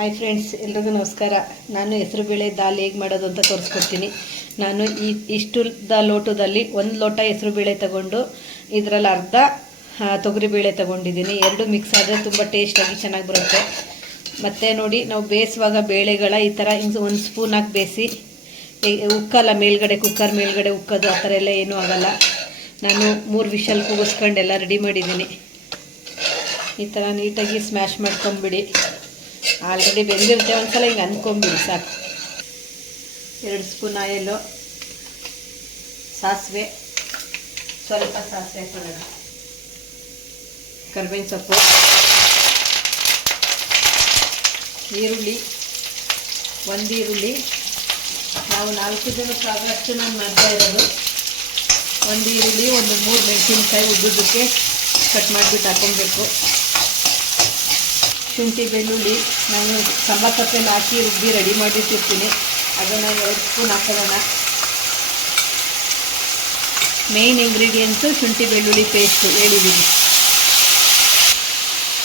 Hi friends ಎಲ್ರಿಗೂ ನಮಸ್ಕಾರ. ನಾನು ಹೆಸರುಬೇಳೆ ದಾಲ್ ಹೇಗೆ ಮಾಡೋದು ಅಂತ ತೋರಿಸ್ಕೊಡ್ತೀನಿ. ನಾನು ಈ ಇಷ್ಟು ದ ಲೋಟದಲ್ಲಿ ಒಂದು ಲೋಟ ಹೆಸರುಬೇಳೆ ತಗೊಂಡು ಇದರಲ್ಲಿ ಅರ್ಧ ತೊಗರಿಬೇಳೆ ತಗೊಂಡಿದ್ದೀನಿ. ಎರಡು ಮಿಕ್ಸ್ ಆದರೆ ತುಂಬ ಟೇಸ್ಟಾಗಿ ಚೆನ್ನಾಗಿ ಬರುತ್ತೆ. ಮತ್ತು ನೋಡಿ, ನಾವು ಬೇಯಿಸುವಾಗ ಬೇಳೆಗಳ ಈ ಥರ ಹಿಂಗೆ ಒಂದು ಸ್ಪೂನ್ ಹಾಕಿ ಬೇಯಿಸಿ ಉಕ್ಕಲ್ಲ, ಮೇಲ್ಗಡೆ ಕುಕ್ಕರ್ ಮೇಲ್ಗಡೆ ಉಕ್ಕೋದು ಆ ಥರ ಎಲ್ಲ ಏನೂ ಆಗಲ್ಲ. ನಾನು ಮೂರು ವಿಷಲ್ ಕೂಗಿಸ್ಕೊಂಡೆಲ್ಲ ರೆಡಿ ಮಾಡಿದ್ದೀನಿ. ಈ ಥರ ನೀಟಾಗಿ ಸ್ಮ್ಯಾಶ್ ಮಾಡ್ಕೊಂಬಿಡಿ. ಆಲ್ರೆಡಿ ಬೆಂದಿರುತ್ತೆ, ಒಂದ್ಸಲ ಹಿಂಗೆ ಅಂದ್ಕೊಂಬಿಡಿ, ಸಾಕು. ಎರಡು ಸ್ಪೂನ್ ಆಯಲು ಸಾಸಿವೆ. ಸ್ವಲ್ಪ ಸಾಸಿವೆ ಹಾಕೊಳ್ಳೋಣ ಕರ್ಬೇವಿನ ಸೊಪ್ಪು. ಈರುಳ್ಳಿ. ಒಂದು ಈರುಳ್ಳಿ. ನಾವು ನಾಲ್ಕು ಜನ ಸಾಕಷ್ಟು ನಾನು ಮಾಡ್ತಾ ಇರೋದು. ಒಂದು ಈರುಳ್ಳಿ, ಒಂದು ಮೂರು ಮೆಣಸಿನ್ಕಾಯಿ ಉದ್ದುದಕ್ಕೆ ಕಟ್ ಮಾಡಿಬಿಟ್ಟು ಹಾಕೊಬೇಕು ಶುಂಠಿ, ಬೆಳ್ಳುಳ್ಳಿ, ನಾನು ಸಂಬತ್ತಪ್ಪೆಲ್ಲ ಹಾಕಿ ರುಬ್ಬಿ ರೆಡಿ ಮಾಡಿಟ್ಟಿರ್ತೀನಿ. ಅದನ್ನು ಎರಡು ಸ್ಪೂನ್ ಹಾಕೋಣ. ಮೇಯ್ನ್ ಇಂಗ್ರೀಡಿಯೆಂಟ್ಸು ಶುಂಠಿ, ಬೆಳ್ಳುಳ್ಳಿ ಪೇಸ್ಟು ಹೇಳಿದ್ದೀನಿ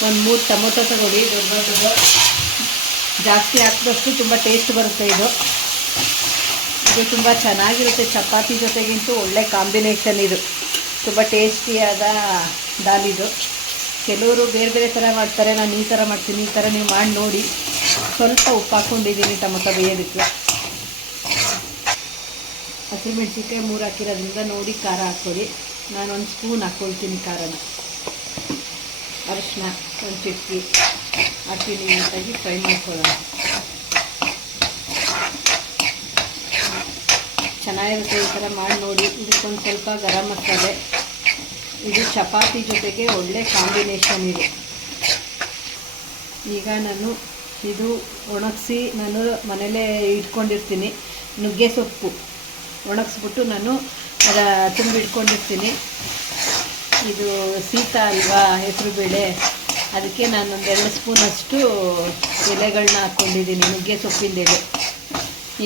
ಒಂದು ಮೂರು ಟೊಮೊಟೊ ತಗೊಳ್ಳಿ. ದೊಡ್ಡ ಜಾಸ್ತಿ ಹಾಕಿದಷ್ಟು ತುಂಬ ಟೇಸ್ಟ್ ಬರುತ್ತೆ ಇದು. ಇದು ತುಂಬ ಚೆನ್ನಾಗಿರುತ್ತೆ. ಚಪಾತಿ ಜೊತೆಗಿಂತೂ ಒಳ್ಳೆ ಕಾಂಬಿನೇಷನ್ ಇದು. ತುಂಬ ಟೇಸ್ಟಿಯಾದ ದಾಲ್ ಇದು. ಕೆಲವರು ಬೇರೆ ಬೇರೆ ಥರ ಮಾಡ್ತಾರೆ, ನಾನು ಈ ಥರ ಮಾಡ್ತೀನಿ, ಈ ಥರ ನೀವು ಮಾಡಿ ನೋಡಿ. ಸ್ವಲ್ಪ ಉಪ್ಪು ಹಾಕ್ಕೊಂಡಿದ್ದೀನಿ ಟೊಮೊಟೊ ಬೇಯೋದಕ್ಕೆ ಹಸಿಮೆಣ್ಸಿನ್ಕಾಯಿ ಮೂರು ಹಾಕಿರೋದ್ರಿಂದ ನೋಡಿ ಖಾರ ಹಾಕ್ಕೊಳ್ಳಿ. ನಾನು ಒಂದು ಸ್ಪೂನ್ ಹಾಕ್ಕೊಳ್ತೀನಿ ಖಾರನ. ಅರಿಶಿನ ಒಂದು ಚಿಟ್ಕಿ ಹಾಕಿ ನೀಟಾಗಿ ಫ್ರೈ ಮಾಡ್ಕೊಳ್ಳೋಣ. ಚೆನ್ನಾಗಿರುತ್ತೆ ಈ ಥರ ಮಾಡಿ ನೋಡಿ. ಇದಕ್ಕೊಂದು ಸ್ವಲ್ಪ ಗರಂ ಮಸಾಲೆ. ಇದು ಚಪಾತಿ ಜೊತೆಗೆ ಒಳ್ಳೆ ಕಾಂಬಿನೇಷನ್ ಇದೆ. ಈಗ ನಾನು ಇದು ಒಣಗಿಸಿ ನಾನು ಮನೇಲೇ ಇಟ್ಕೊಂಡಿರ್ತೀನಿ. ನುಗ್ಗೆ ಸೊಪ್ಪು. ಒಣಗಿಸ್ಬಿಟ್ಟು ನಾನು ಅದ ತುಂಬಿಟ್ಕೊಂಡಿರ್ತೀನಿ ಇದು ಶೀತ ಅಲ್ವಾ ಹೆಸರುಬೇಳೆ ಅದಕ್ಕೆ ನಾನು ಎರಡು ಸ್ಪೂನಷ್ಟು ಎಲೆಗಳನ್ನ ಹಾಕ್ಕೊಂಡಿದ್ದೀನಿ, ನುಗ್ಗೆ ಸೊಪ್ಪಿನ ಎಲೆ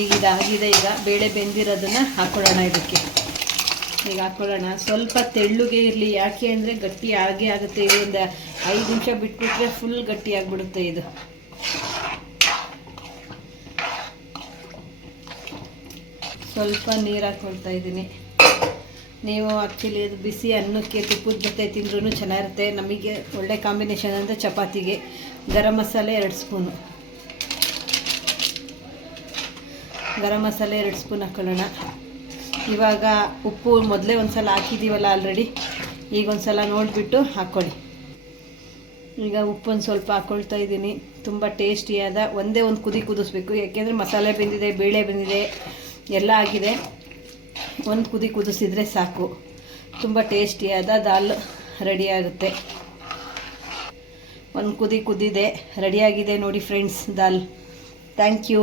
ಈಗ ಇದಾಗಿದೆ, ಈಗ ಬೇಳೆ ಬೆಂದಿರೋದನ್ನು ಹಾಕ್ಕೊಳ್ಳೋಣ ಇದಕ್ಕೆ. ಈಗ ಹಾಕ್ಕೊಳ್ಳೋಣ ಸ್ವಲ್ಪ ತೆಳ್ಳುಗೆ ಇರಲಿ. ಯಾಕೆ ಅಂದರೆ ಗಟ್ಟಿ ಆಗಿ ಆಗುತ್ತೆ. ಇದು ಒಂದು ಐದು ನಿಮಿಷ ಬಿಟ್ಬಿಟ್ರೆ ಫುಲ್ ಗಟ್ಟಿ ಆಗಿಬಿಡುತ್ತೆ ಇದು. ಸ್ವಲ್ಪ ನೀರು ಹಾಕ್ಕೊಳ್ತಾ ಇದ್ದೀನಿ. ನೀವು ಆ್ಯಕ್ಚುಲಿ ಅದು ಬಿಸಿ ಅನ್ನಕ್ಕೆ ತುಪ್ಪದ ಜೊತೆ ತಿಂದ್ರೂ ಚೆನ್ನಾಗಿರುತ್ತೆ. ನಮಗೆ ಒಳ್ಳೆ ಕಾಂಬಿನೇಷನ್ ಅಂದರೆ ಚಪಾತಿಗೆ. ಗರಂ ಮಸಾಲೆ ಎರಡು ಸ್ಪೂನು ಗರಂ ಮಸಾಲೆ ಎರಡು ಸ್ಪೂನ್ ಹಾಕ್ಕೊಳ್ಳೋಣ ಇವಾಗ ಉಪ್ಪು ಮೊದಲೇ ಒಂದು ಸಲ ಹಾಕಿದ್ದೀವಲ್ಲ ಆಲ್ರೆಡಿ ಈಗ ಒಂದು ಸಲ ನೋಡಿಬಿಟ್ಟು ಹಾಕ್ಕೊಳ್ಳಿ ಈಗ ಉಪ್ಪನ್ನು ಸ್ವಲ್ಪ ಹಾಕ್ಕೊಳ್ತಾ ಇದ್ದೀನಿ. ತುಂಬ ಟೇಸ್ಟಿಯಾದ, ಒಂದೇ ಒಂದು ಕುದಿ ಕುದಿಸ್ಬೇಕು. ಯಾಕೆಂದರೆ ಮಸಾಲೆ ಬೆಂದಿದೆ, ಬೇಳೆ ಬೆಂದಿದೆ, ಎಲ್ಲ ಆಗಿದೆ. ಒಂದು ಕುದಿ ಕುದಿಸಿದರೆ ಸಾಕು. ತುಂಬ ಟೇಸ್ಟಿಯಾದ ದಾಲ್ ರೆಡಿಯಾಗುತ್ತೆ ಒಂದು ಕುದಿ ಕುದ್ದಿದೆ ರೆಡಿಯಾಗಿದೆ ನೋಡಿ ಫ್ರೆಂಡ್ಸ್ ದಾಲ್. Thank you